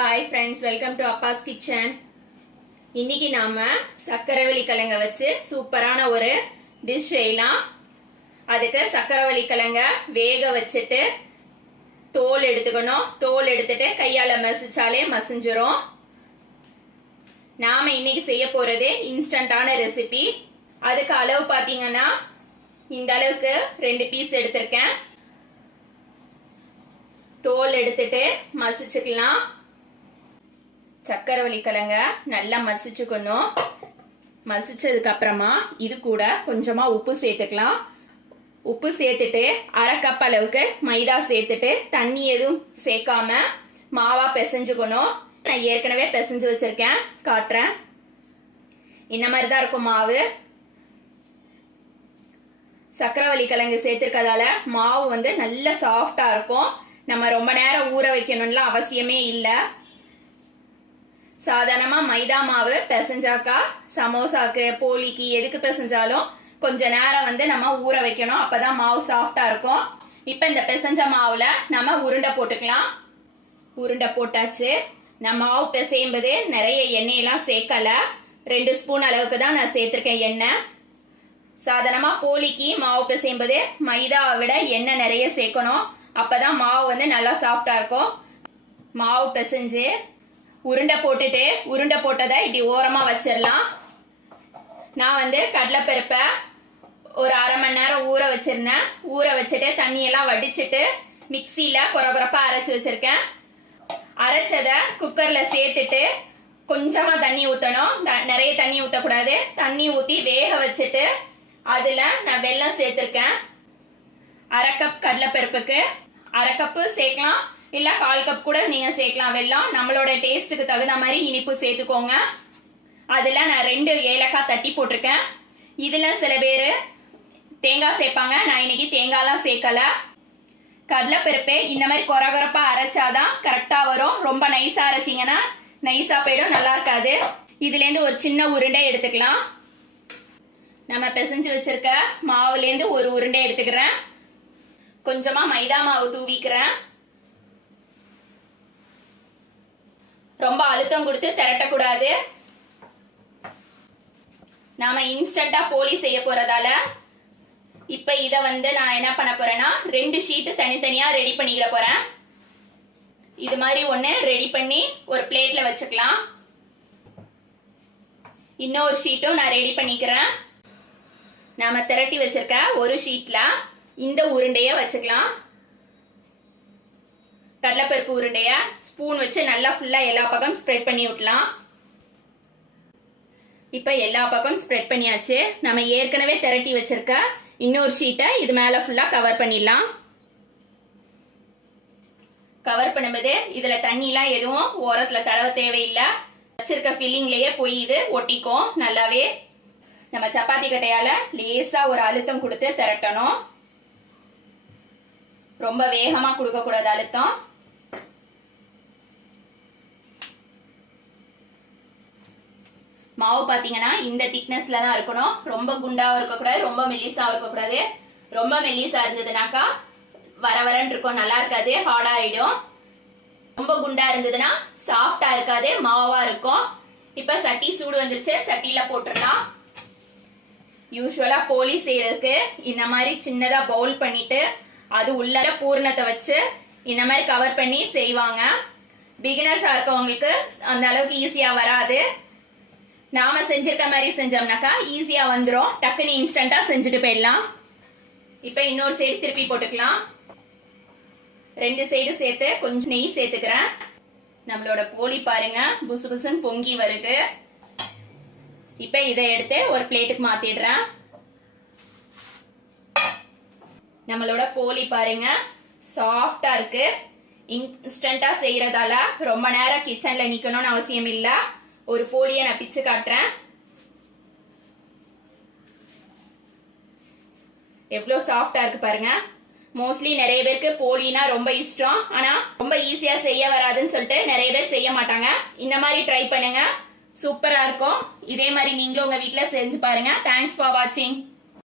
Hi friends welcome to Abbas kitchen இன்னைக்கு நாம சக்கரவள்ளி கிழங்க வச்சு சூப்பரான ஒரு டிஷ் செய்யலாம். அதுக்கு சக்கரவள்ளி கிழங்க வேக வச்சுட்டு தோல் எடுத்துக்கணும். தோல் எடுத்துட்டு கையால மசிச்சாலே மசிஞ்சிரும். நாம இன்னைக்கு செய்ய போறது இன்ஸ்டன்டான ரெசிபி அதுக்கு அளவு பாத்தீங்கன்னா இந்த அளவுக்கு ரெண்டு பீஸ் எடுத்திருக்கேன். தோல் எடுத்துட்டு மசிச்சுக்கலாம். சக்கரவள்ளி கிழங்க நல்லா மசிச்சுக்கணும். மசிச்சதுக்கு அப்புறமா இது கூட கொஞ்சமா உப்பு சேர்த்துக்கலாம். உப்பு சேர்த்துட்டு அரை கப் அளவுக்கு மைதா சேர்த்துட்டு தண்ணி எதுவும் சேர்க்காம மாவா பிசைஞ்சுக்கணும். நான் ஏற்கனவே பிசைஞ்சு வச்சிருக்கேன். காட்டுறேன். இந்த மாதிரி தான் இருக்கும் மாவு. சக்கரவள்ளி கிழங்கு சேர்த்துருக்கதால மாவு வந்து நல்ல சாஃப்டா இருக்கும். நம்ம ரொம்ப நேரம் ஊற வைக்கணும்ல அவசியமே இல்லை. சாதாரணமாக மைதா மாவு பிசைஞ்சாக்கா சமோசாக்கு போலிக்கு எதுக்கு பிசைஞ்சாலும் கொஞ்ச நேரம் வந்து நம்ம ஊற வைக்கணும். அப்பதான் மாவு சாஃப்டா இருக்கும். இப்போ இந்த பிசைஞ்ச மாவுல நம்ம உருண்டை போட்டுக்கலாம். உருண்டை போட்டாச்சு. நான் மாவு பிசையும்போது நிறைய எண்ணெயெல்லாம் சேர்க்கல. ரெண்டு ஸ்பூன் அளவுக்கு தான் நான் சேர்த்துருக்கேன் எண்ணெய். சாதாரணமா போலிக்கு மாவு பிசையும்போது மைதாவை விட எண்ணெய் நிறைய சேர்க்கணும். அப்பதான் மாவு வந்து நல்லா சாஃப்டா இருக்கும். மாவு பிசைஞ்சு உருண்டை போட்டுட்டு உருண்டை போட்டதை இப்படி ஓரமாக வச்சிடலாம். நான் வந்து கடலைப்பருப்பை ஒரு அரை மணி நேரம் ஊற வச்சிருந்தேன். ஊற வச்சுட்டு தண்ணியெல்லாம் வடிச்சிட்டு மிக்சியில் குறகுறப்பாக அரைச்சி வச்சுருக்கேன். அரைச்சதை குக்கரில் சேர்த்துட்டு கொஞ்சமாக தண்ணி ஊற்றணும் நிறைய தண்ணி ஊற்றக்கூடாது தண்ணி ஊற்றி வேக வச்சுட்டு அதில் நான் வெல்லம் சேர்த்துருக்கேன். அரை கப் கடலைப்பருப்புக்கு அரை கப்பு சேர்க்கலாம். இல்ல கால் கப் கூட நீங்க சேர்க்கலாம். வெள்ளம் நம்மளோட டேஸ்ட்டுக்கு தகுந்த மாதிரி இனிப்பு சேர்த்துக்கோங்க. அதுல நான் ரெண்டு ஏலக்காய் தட்டி போட்டிருக்கேன். இதுல சில பேர் தேங்காய் சேர்ப்பாங்க. நான் இன்னைக்கு தேங்காய்லாம் சேர்க்கல. கடலைப்பருப்பு இந்த மாதிரி கொரகொரப்பா அரைச்சாதான் கரெக்டா வரும். ரொம்ப நைஸா அரைச்சிங்கன்னா நைஸா போயிடும். நல்லா இருக்காது. இதுல இருந்து ஒரு சின்ன உருண்டை எடுத்துக்கலாம். நம்ம பிசைஞ்சு வச்சிருக்க மாவுல இருந்து ஒரு உருண்டை எடுத்துக்கிறேன். கொஞ்சமா மைதா மாவு தூவிக்கிறேன். ரொம்ப அழுத்தம் கொடுத்து திரட்டக்கூடாது. நாம இன்ஸ்டண்டா போலி செய்ய போறதால இப்ப இத வந்து நான் என்ன பண்ண போறேன்னா ரெண்டு ஷீட் தனித்தனியா ரெடி பண்ணிக்கிட போறேன். இது மாதிரி ஒண்ணு ரெடி பண்ணி ஒரு பிளேட்ல வச்சுக்கலாம். இன்னொரு ஷீட்டும் நான் ரெடி பண்ணிக்கிறேன். நாம திரட்டி வச்சிருக்க ஒரு ஷீட்ல இந்த உருண்டைய வச்சுக்கலாம். கடலைப்பருப்பு உருண்டையை ஸ்பூன் வச்சு நல்லா ஃபுல்லாக எல்லா பக்கம் ஸ்ப்ரெட் பண்ணி விட்லாம். இப்போ எல்லா பக்கம் ஸ்ப்ரெட் பண்ணியாச்சு. நம்ம ஏற்கனவே திரட்டி வச்சிருக்க இன்னொரு ஷீட்டை இது மேலே ஃபுல்லாக கவர் பண்ணிடலாம். கவர் பண்ணும்போது இதில் தண்ணிலாம் எதுவும் ஓரத்தில் தடவ தேவையில்லை. வச்சிருக்க ஃபில்லிங்லேயே போய் இது ஒட்டிக்கும் நல்லாவே. நம்ம சப்பாத்தி கட்டையால் லேசாக ஒரு அழுத்தம் கொடுத்து திரட்டணும். ரொம்ப வேகமாக கொடுக்கக்கூடாது அழுத்தம். மாவு பாத்தீங்கன்னா இந்த திக்னஸ்ல தான் இருக்கணும். ரொம்ப குண்டாவும் இருக்கக்கூடாது ரொம்ப மெல்லிசாவும் இருக்கக்கூடாது. ரொம்ப மெல்லிசா இருந்ததுனாக்கா வர வரன்னு இருக்கும். நல்லா இருக்காது ஹார்டா ஆயிடும். ரொம்ப குண்டா இருந்ததுன்னா சாஃப்டா இருக்காது மாவா இருக்கும். இப்ப சட்டி சூடு வந்துருச்சு சட்டியில போட்டுடலாம். யூஸ்வலா போலி செய்யறதுக்கு இந்த மாதிரி சின்னதா பவுல் பண்ணிட்டு அது உள்ள பூரணத்தை வச்சு இந்த மாதிரி கவர் பண்ணி செய்வாங்க. பிகினர்ஸா இருக்கவங்களுக்கு அந்த அளவுக்கு ஈஸியா வராது. நாம செஞ்சிருக்க மாதிரி செஞ்சோம்னாக்கா ஈஸியா வந்துடும் டக்குன்னு இன்ஸ்டண்டா செஞ்சுட்டு போயிடலாம். இப்ப இன்னொரு சைடு திருப்பி போட்டுக்கலாம். ரெண்டு சைடு சேர்த்து கொஞ்சம் நெய் சேர்த்துக்கிறேன். நம்மளோட போலி பாருங்க புசு புசுன்னு பொங்கி வருது. இப்ப இதை எடுத்து ஒரு பிளேட்டுக்கு மாத்திடுறேன். நம்மளோட போலி பாருங்க சாஃப்டா இருக்கு. இன்ஸ்டண்டா செய்யறதால ரொம்ப நேரம் கிச்சன்ல நிக்கணும்னு அவசியம் இல்லை. ஒரு போலியை நான் பிச்சு காட்டுறேன். எவ்வளவு சாஃப்டா இருக்கு பாருங்க. மோஸ்ட்லி நிறைய பேருக்கு போலினா ரொம்ப இஷ்டம். ஆனா ரொம்ப ஈஸியா செய்ய வராதுன்னு சொல்லிட்டு நிறைய பேர் செய்ய மாட்டாங்க. இந்த மாதிரி ட்ரை பண்ணுங்க. சூப்பரா இருக்கும். இதே மாதிரி நீங்களும் உங்க வீட்டுல செஞ்சு பாருங்க. தேங்க்ஸ் ஃபார் வாட்சிங்